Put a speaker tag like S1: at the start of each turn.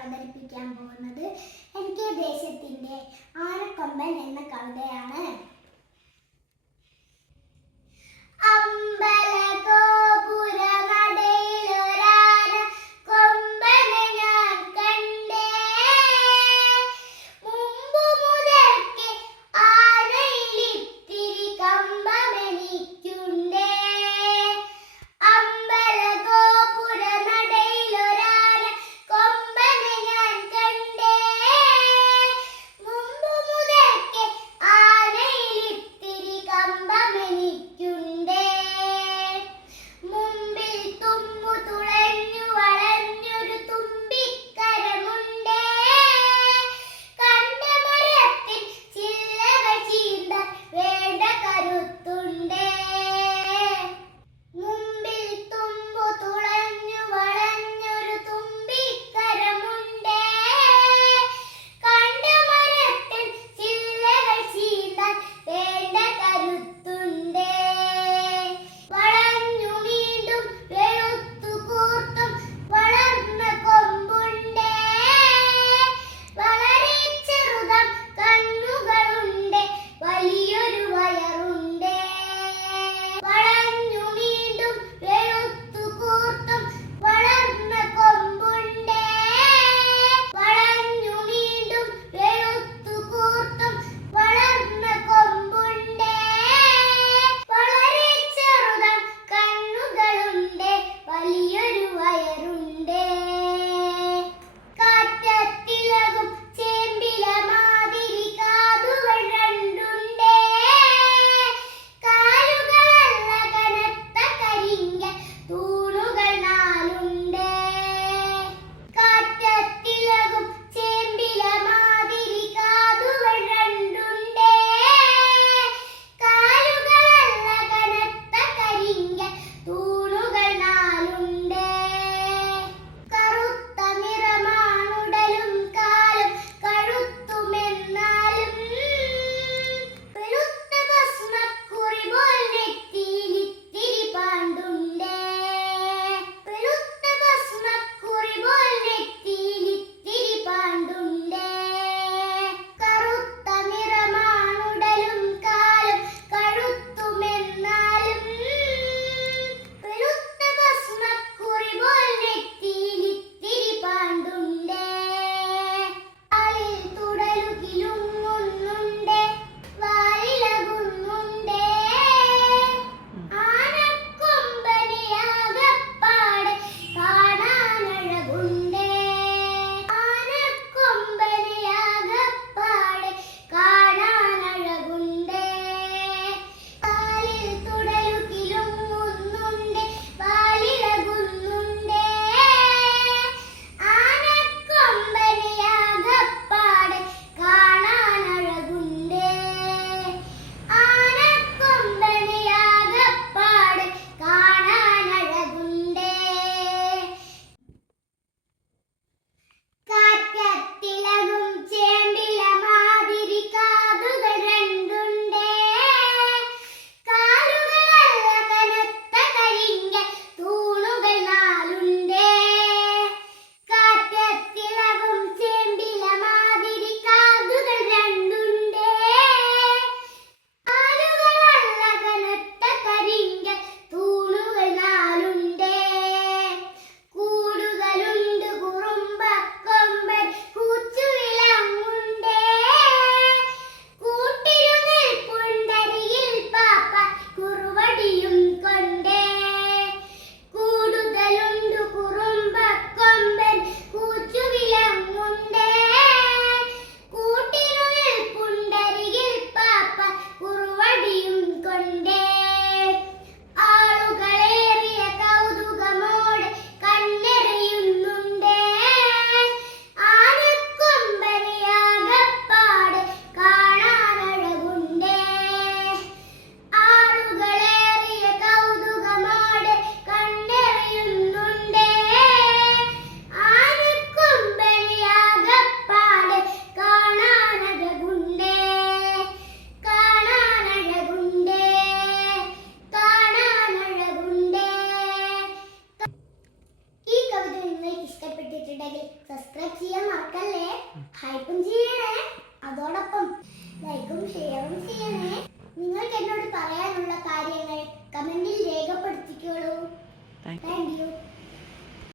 S1: അവതരിപ്പിക്കാൻ പോകുന്നത്. N K ദേശത്തിന്റെ ആനക്കൊമ്പൻ എന്ന കവിതയാണ്.